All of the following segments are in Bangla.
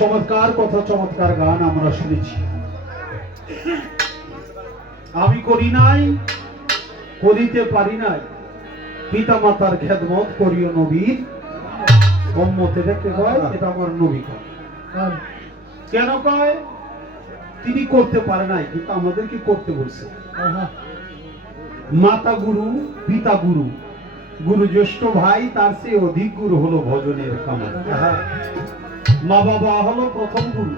চমৎকার কথা চমৎকার গান আমরা শুনেছি। আমি করি নাই করিতে পারি নাই। পিতা মাতার খেদমত করিও নবীর সম্মতে দেখতে কয় এটা আমার নবী কেন কয়? তিনি করতে পারে নাই কিন্তু আমাদেরকে করতে বলছে। মাতা গুরু পিতা গুরু। গুরু জ্যেষ্ঠ ভাই তার চেয়ে অধিক গুরু হলো ভজনের কামাল মা বাবা হলো প্রথম গুরু।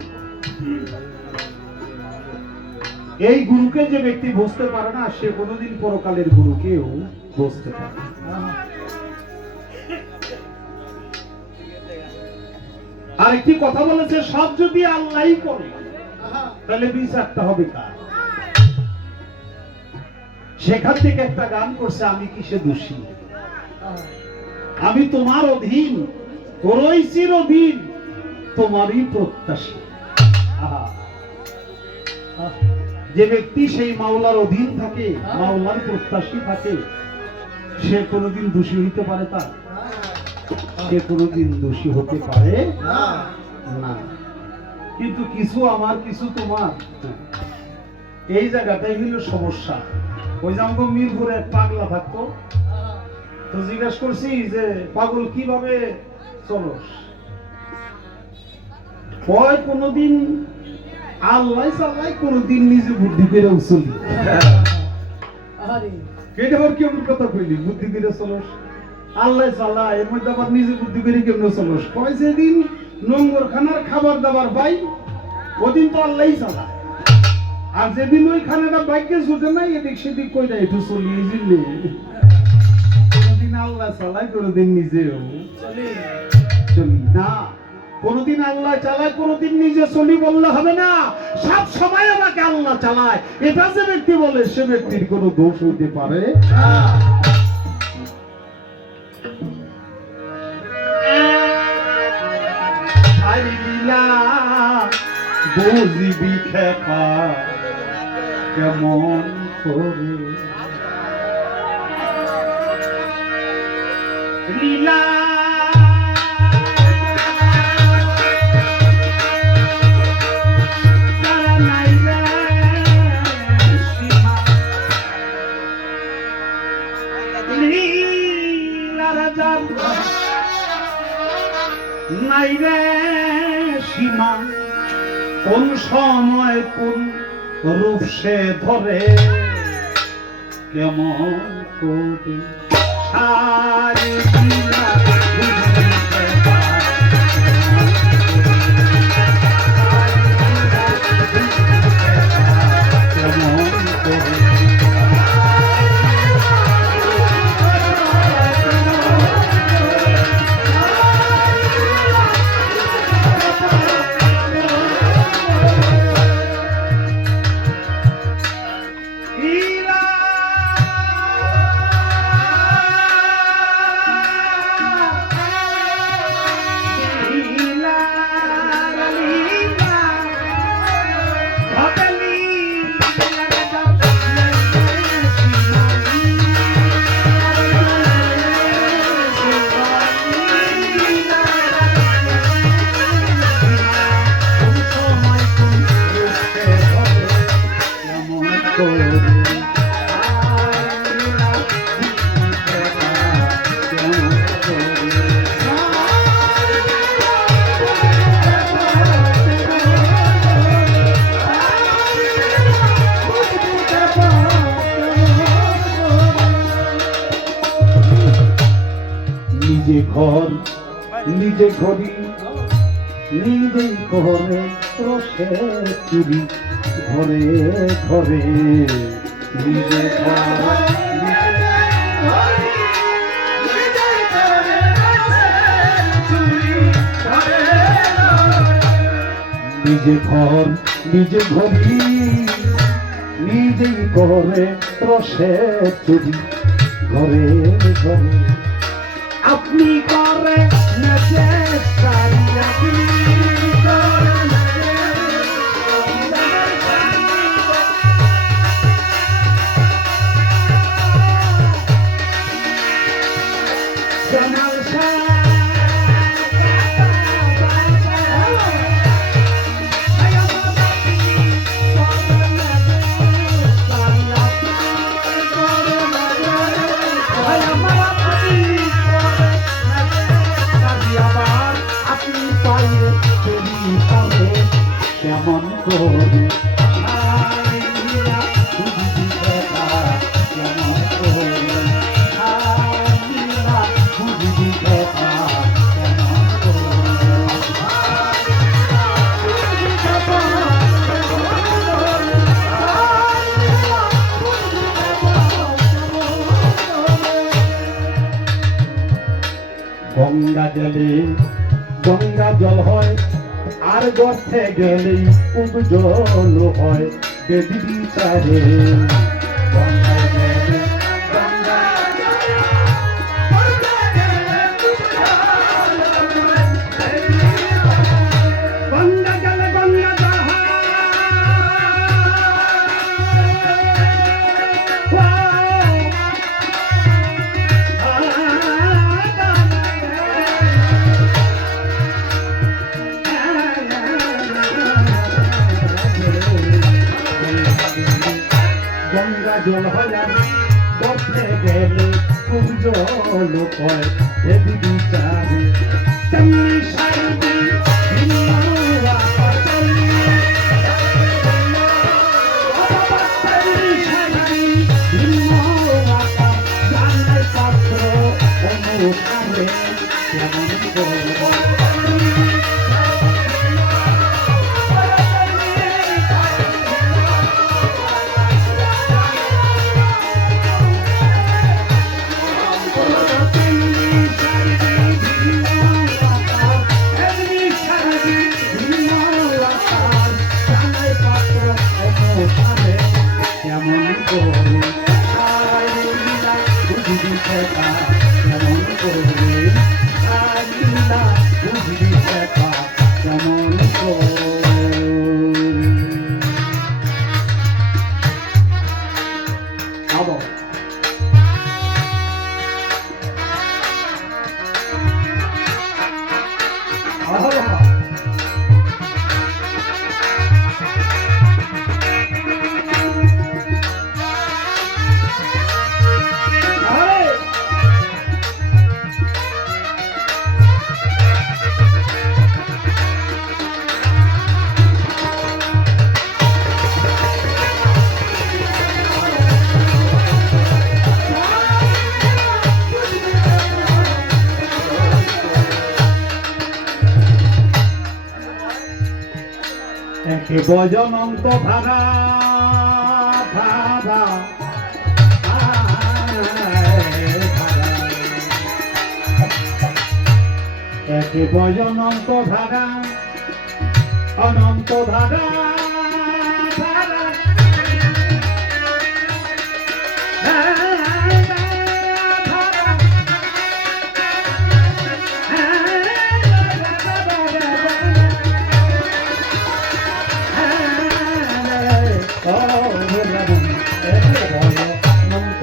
এই গুরুকে যে ব্যক্তি বুঝতে পারে না, সে কোনোদিন পরকালের গুরুকেও বুঝতে পারে না। আরেকটি কথা বলেছে, সব যদি আল্লাহই করে, তাহলে বিচারটা হবে কার? সেখান থেকে একটা গান করছে, আমি কিসে দোষী? আমি তোমার অধীন রইছির অধীন তোমারই প্রত্যাশী। যে ব্যক্তি সেই মাওলার অধীন থাকে, মাওলার প্রত্যাশী থাকে, সে কোনোদিন দোষী হইতে পারে তার সে কোনোদিন দোষী হতে পারে না। কিন্তু কিছু আমার, কিছু তোমার। এই জায়গাটাই হইল সমস্যা। ওই যে আমাকে মিরপুরে এক পাগলা থাকতো। তো জিজ্ঞাসা করছি যে, পাগল কীভাবে? চলস কয় কোনদিন আল্লাহ চাল্লাই কোনদিন নিজে বুদ্ধি করে চলি এটা আবার কেমন কথা কইলি? বুদ্ধি করে চলস। আল্লাহ চাল্লা এর মধ্যে আবার নিজে বুদ্ধি করে কেমন চলস? কয় যেদিন নোংর খানার খাবার দাবার পাই ওদিন তো আল্লাহ চালা আর যেদিন ওই খানাটা বাইকে ছুটে নাই এদিক সেদিক কই না একটু চলিয়ে জিলে কোনদিন আল্লাহ চালায় কোনদিন নিজেও চলি না। কোনদিন আল্লাহ চালায়, কোনদিন নিজে চলি বললে হবে না। সব সময় আমাকে আল্লাহ চালায়। এটা যে ব্যক্তি বলে, সে ব্যক্তির কোনো দোষ হইতে পারে বুঝিবি খেপা, কেমন করে? লীলা নাই রে সীমা। কোন সময় কোন রূপ সে ধরে? কেমন করে সারে নিজে ঘর, নিজে ঘড়ি, নিজেই ঘরে রসে চুরি, ঘরে ঘরে। নিজে ঘর নিজে ঘর, নিজে ঘড়ি, নিজেই ঘরে রসে চুরি, ঘরে ঘরে। আপনি করে নজে সারি আপনি পথে গেলে উপজল হয় দেবী বিচারে গঙ্গা জল হলাম গেলে কুজল হয় দেবী বিচারে তেমনি সারদে স্বজনন্ত ভাগা ভাগা একে বজনন্ত ভাগা অনন্ত ভাগা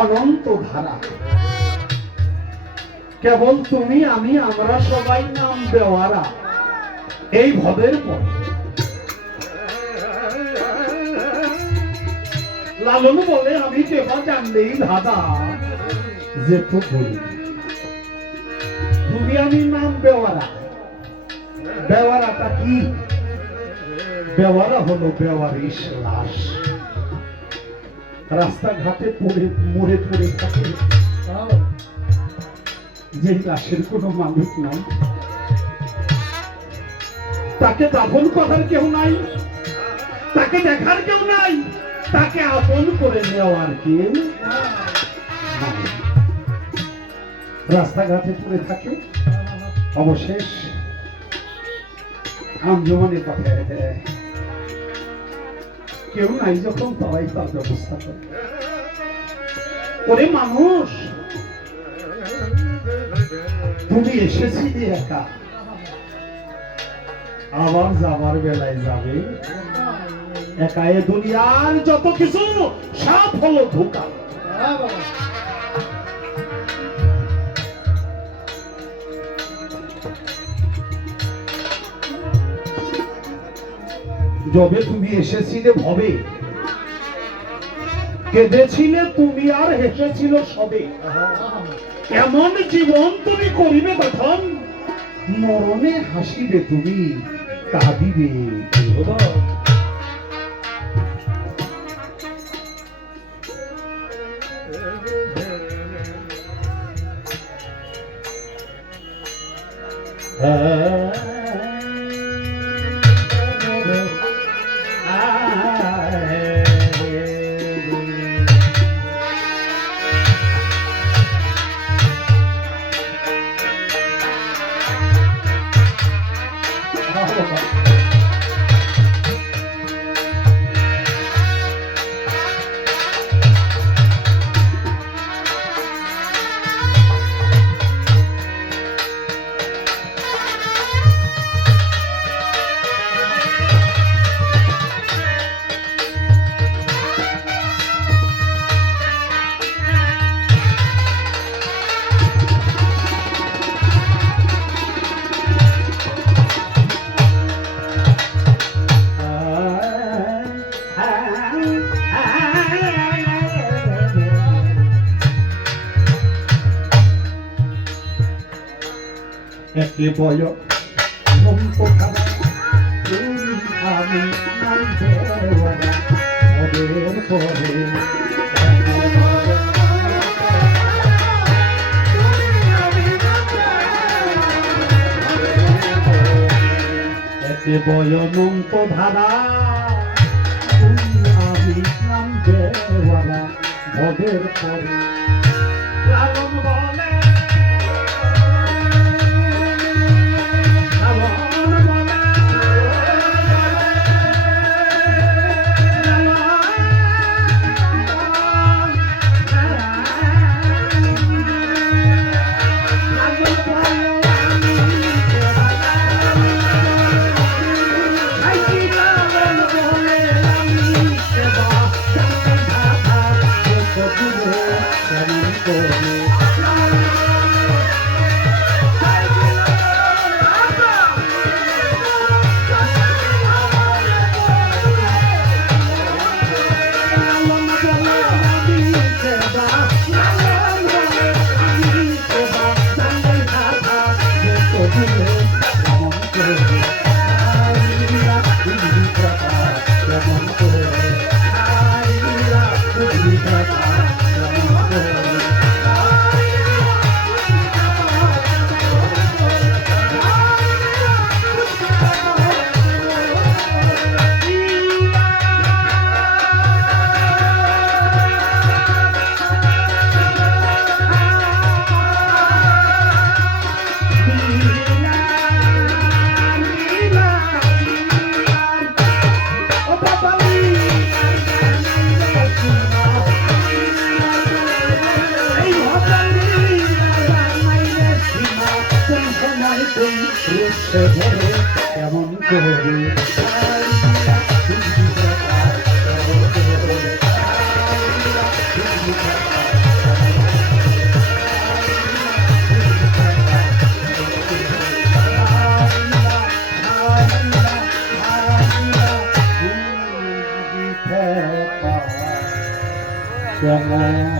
অনন্ত ধারা। কেবল তুমি, আমি, আমরা সবাই নাম দেওয়ারা এই ভবের পর। লালন বলে, আমি কেবা জানলেই ধাদা যে তো তুমি, আমি নাম বেওয়ারা বেওয়ারাটা কি? বেওয়ারা হলো বেওয়ারিশ লাশ রাস্তাঘাটে পড়ে, মরে পড়ে থাকে। যে লাশের কোনো মালিক নাই। তাকে দাফন করার কেউ নাই। তাকে দেখার কেউ নাই। তাকে আপন করে নেওয়ার কেউ রাস্তাঘাটে পড়ে থাকে। অবশেষ আঞ্জমানের কথায় দেয় কেউ নাই যখন তারাই তার ব্যবস্থা করে। ওরে মানুষ, তুমি এসেছিলে একা। আবার যাবার বেলায় যাবে। একা এ দুনিয়ার যত কিছু সাপ হলো ধোকা। যবে তুমি এসেছিলে ভবে। কেঁদেছিলে তুমি আর হেসেছিল সবে। এমন জীবন তুমি করিবে তখন মরণে হাসিবে তুমি, কাঁদিবে একে বয় মন্ত খানা তুমি আমি ওদের পরে বয় মন্ত ধারা পরে লালন বলে Oh, এমন করি Yeah, man.